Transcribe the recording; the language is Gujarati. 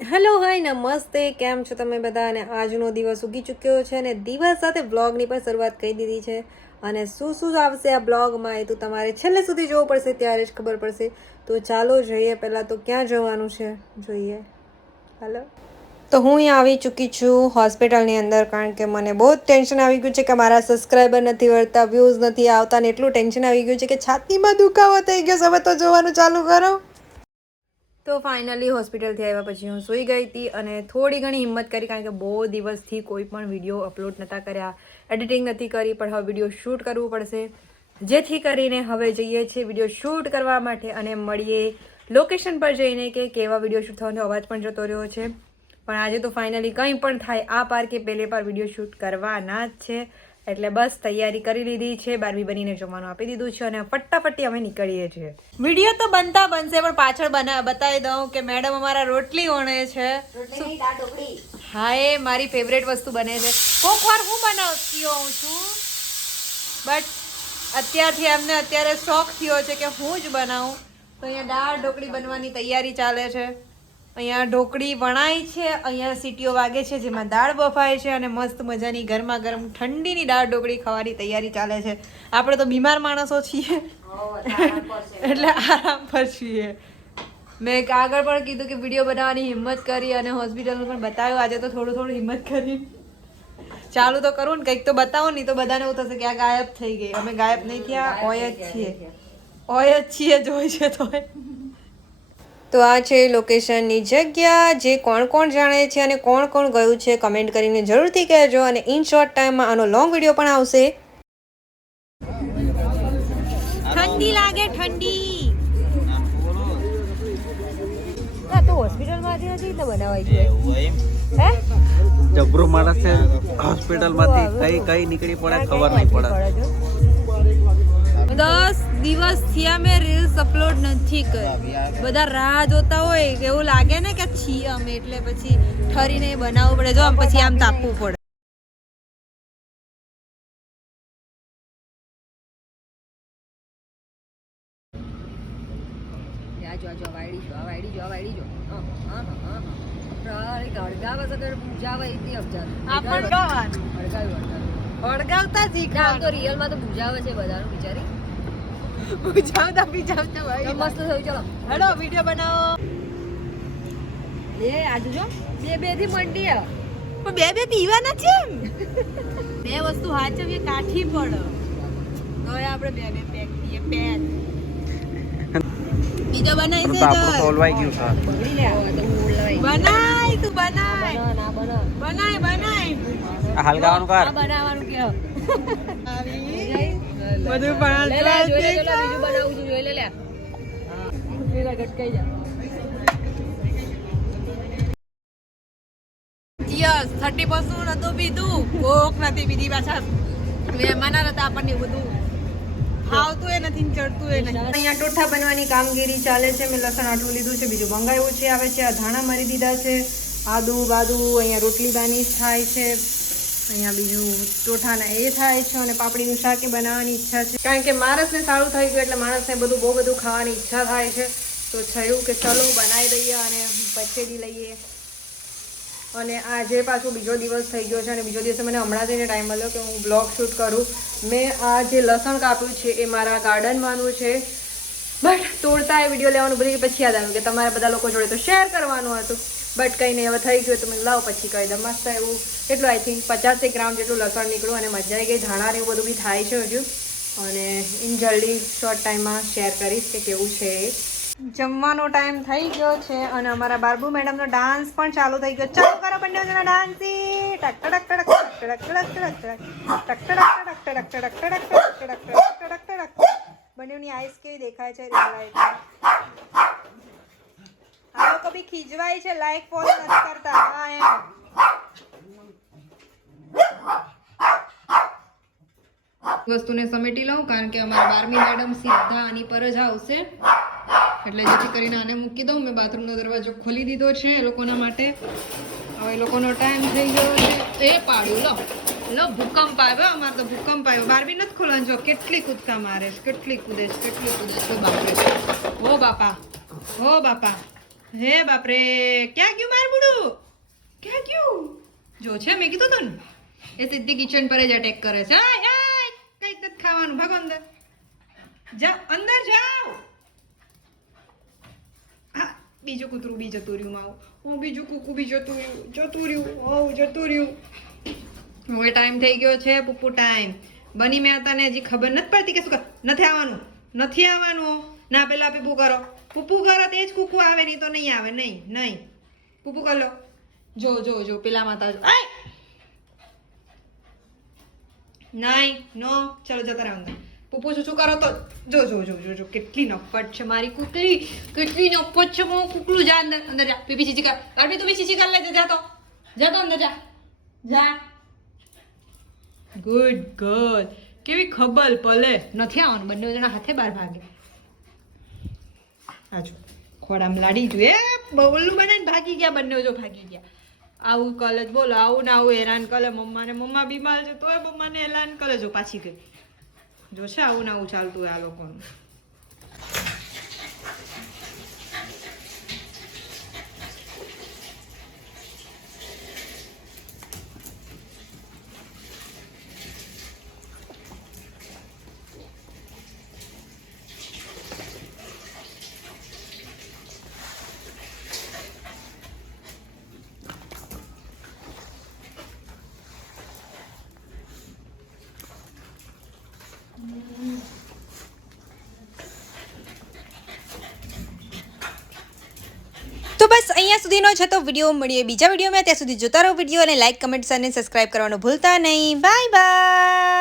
હેલો હાય નમસ્તે, કેમ છો તમે બધા? અને આજનો દિવસ ઉગી ચૂક્યો છે અને દિવસ સાથે બ્લોગની પણ શરૂઆત કરી દીધી છે. અને શું શું આવશે આ બ્લોગમાં એ તો તમારે છેલ્લે સુધી જોવું પડશે, ત્યારે જ ખબર પડશે. તો ચાલો જોઈએ. પહેલાં તો ક્યાં જવાનું છે જોઈએ. હાલો, તો હું અહીંયા આવી ચૂકી છું હોસ્પિટલની અંદર, કારણ કે મને બહુ જ ટેન્શન આવી ગયું છે કે મારા સબસ્ક્રાઈબર નથી વળતા, વ્યૂઝ નથી આવતા, ને એટલું ટેન્શન આવી ગયું છે કે છાતીમાં દુખાવો થઈ ગયો. હવે તો જોવાનું ચાલુ કરો. તો ફાઇનલી હોસ્પિટલથી આવ્યા પછી હું સૂઈ ગઈ હતી અને થોડી ઘણી હિંમત કરી, કારણ કે બહુ દિવસથી કોઈ પણ વિડીયો અપલોડ નહોતા કર્યા, એડિટિંગ નથી કરી, પણ હવે વિડીયો શૂટ કરવું પડશે. જેથી કરીને હવે જઈએ છીએ વિડીયો શૂટ કરવા માટે અને મળીએ લોકેશન પર જઈને કે કેવા વિડીયો શૂટ થવાનો અવાજ પણ જતો રહ્યો છે. પણ આજે તો ફાઇનલી કંઈ પણ થાય, આ પાર કે પહેલે પાર વિડીયો શૂટ કરવાના જ છે. એટલે બસ તૈયારી કરી લીધી છે, બારબી બનીને જમવાનું આપી દીધું છે અને ફટાફટી અમે નીકળીએ છીએ. વિડીયો તો બનતા બનશે, પણ પાછળ બતાવી દઉં કે મેડમ અમારા રોટલી વણે છે. હા, એ મારી ફેવરેટ વસ્તુ બને છે. કોક વાર હું બનાવતી હોઉં છું, બટ અત્યારથી એમને અત્યારે શોખ થયો છે કે હું જ બનાવું. તો અહીંયા દાળ ઢોકળી બનવાની તૈયારી ચાલે છે. અહીંયા ઢોકળી વણાય છે, અહીંયા સીટીઓ વાગે છે, જેમાં દાળ બફાય છે અને મસ્ત મજાની ગરમા ગરમ ઠંડીની દાળ ઢોકળી ખાવાની તૈયારી ચાલે છે. આપણે તો બીમાર માણસો છીએ એટલે આરામ પર છીએ. મેં આગળ પણ કીધું કે વિડીયો બનાવવાની હિંમત કરી અને હોસ્પિટલનું પણ બતાવ્યું. આજે તો થોડું હિંમત કરી ચાલુ તો કરું ને, કંઈક તો બતાવો, નહીં તો બધાને એવું થશે કે આ ગાયબ થઈ ગઈ. અમે ગાયબ નહીં થયા, ઓય જ છીએ જોઈ છે તો. તો આ છે લોકેશનની જગ્યા, જે કોણ કોણ જાણે છે અને કોણ કોણ ગયું છે કમેન્ટ કરીને જરૂરથી કહેજો. અને ઇન શોર્ટ ટાઈમમાં આનો લોંગ વિડીયો પણ આવશે. ઠંડી લાગે, ઠંડી. હા, તો હોસ્પિટલમાંથી હતી એટલે બનાવાઈ ગયું હે. જબરો માણસ છે, હોસ્પિટલમાંથી કઈ નીકળી પડે ખબર નહીં પડે. 10 દિવસ થયા મેં રીલ્સ અપલોડ નથી કરી. બધા રાહ જોતા હોય, એવું લાગે ને કે છીએ અમે, એટલે પછી ઠરીને બનાવવું પડે. જો આમ પછી આમ તાપવું પડે. વળગાવતા શીખવા તો રિયલમાં તો બુજાવે છે બધાનું બિચારી. બુજાવતા ભાઈ મસ્ત થયું. ચલો હેલો વિડિયો બનાવો. એ આજુ જો બે થી મંડી પણ બે પીવાના છે. બે વસ્તુ હાચવીએ કાઠી પડે તો આપણે બે પેક પીએ. પેક બીજો બનાવી છે તો સોલવાઈ ગયું છે. બગડી લે તો બનાય તું બનાય ના બનાય આ હલગાવાનું કર. આ બનાવવાનું કે બધું પણ લે બીજું બનાવું છું. જોઈ લે હા ભેગા ગટકાઈ જા. યસ 30% નતો પીધું, કોક નથી પીધી. પાછા મહેમાન હતા, આપણને બધું ખાવતું એ નથી, ચડતું એ નથી. અહીંયા ટોઠા બનવાની કામગીરી ચાલે છે. મેં લસણ આટલું લીધું છે, બીજું મંગાવ્યું છે. આવે છે આ ધાણા મારી દીધા છે, આદુ બાદુ. અહીંયા રોટલી બાની થાય છે, અહીંયા બીજું ટોઠાના એ થાય છે અને પાપડીનું શાક બનાવવાની ઈચ્છા છે, કારણ કે માણસને સારું થઈ ગયું એટલે માણસને બહુ બધું ખાવાની ઈચ્છા થાય છે. તો થયું કે ચલો બનાવી દઈએ અને પછેડી લઈએ. અને આજે પાછો બીજો દિવસ થઈ ગયો છે અને બીજો દિવસે મને હમણાં જઈને ટાઈમ મળ્યો કે હું બ્લોગ શૂટ કરું. મેં આ જે લસણ કાપ્યું છે એ મારા ગાર્ડનમાંનું છે, બટ તોડતા એ વિડીયો લેવાનું ભૂલી પછી યાદ આવ્યું કે તમારા બધા લોકો જોડે તો શેર કરવાનું હતું. બટ કંઈ નહીં, હવે થઈ ગયું તો મેં લાવ પછી કહી દઉં. મસ્ત એવું એટલું આઈ થિંક 50 ગ્રામ જેટલું લસણ નીકળ્યું અને મજા આવી ગઈ. ધાણા ને એવું બધું બી થાય છે હજુ, અને જલ્દી શોર્ટ ટાઈમમાં શેર કરીશ કે કેવું છે. જમવાનો ટાઈમ થઈ ગયો છે અને અમારા બારબુ મેડમનો ડાન્સ પણ ચાલુ થઈ ગયો. ચાલુ કરો બંને જણા ડાન્સી. ટક ટક ટક ટક ટક ટક ટક ટક. બંનેની આઈસ કેવી દેખાય છે રિયલ લાઈફમાં. આ લોકો બી ખીજવાય છે, લાઈક ફોલો નથી કરતા. હા એમ વસ્તુને સમેટી લઉં, કારણ કે અમારા 12મી મેડમ સીધા આની પર જ આવશે, એટલે જેથી કરીને આને મૂકી દઉં. મેં બાથરૂમનો દરવાજો ખોલી દીધો છે એ લોકોના માટે. હવે એ લોકોનો ટાઈમ થઈ ગયો છે. એ પાડ્યું લો ભૂકંપ આવ્યો. અમારે તો ભૂકંપ આવ્યો. 12મી નથી ખોલવાનું. જો કેટલી કૂદકા મારે છે, કેટલી કૂદે છે. બાપરે, હો બાપા, હો બાપા. હે બાપરે ક્યાં ગયું મારું બુડું ક્યાં ગયું જો છે મેં કીધું તું ને એ સીધી કિચન પર જ અટેક કરે છે કઈ નથી ખાવાનું ભાગો અંદર અંદર જાઓ હા બીજું કૂતરું બી જતું રહ્યું માવું હું બીજું કૂકું બી જતું રહ્યું હવે ટાઈમ થઈ ગયો છે પુપ્પુ ટાઈમ બની મેં તને હજી ખબર નથી પડતી કે શું નથી આવવાનું ના પેલા પુપ્પુ કરો તે જ કૂકુ આવે નહીં તો નહીં આવે નહીં પુપ્પુ કર લો જો પેલા માતા નહીં નો ચલો જતા રહો અંદર પુપ્પુ શું કરો તો જો કેટલી નફટ છે મારી કુકલી કેટલી નફટ છે હું કુકલું જા અંદર જા પીપી ચીચી કર અરબી તું બી ચીચી કર લેજે જા તો અંદર જા ગુડ ગર્લ કેવી ખબર પલે નથી આવવાનું બંને જણા હાથે બહાર ભાગે આજો ખોડામ લાડી જોઈએ બબલું બનાવીને ભાગી ગયા બંને જો ભાગી ગયા આવું કલે જ બોલો આવું ને આવું હેરાન કરે મમ્મા બીમાર છે તોય મમ્માને હેરાન કરે જો પાછી ગઈ જોશે આવું ને આવું ચાલતું હોય આ લોકોનું તો બસ અહીંયા સુધીનો છે તો વિડીયો મળીએ બીજા વિડીયોમાં ત્યાં સુધી જોતા રહો વિડીયો અને લાઇક કમેન્ટ અને સબસ્ક્રાઇબ કરવાનું ભૂલતા નહીં બાય બાય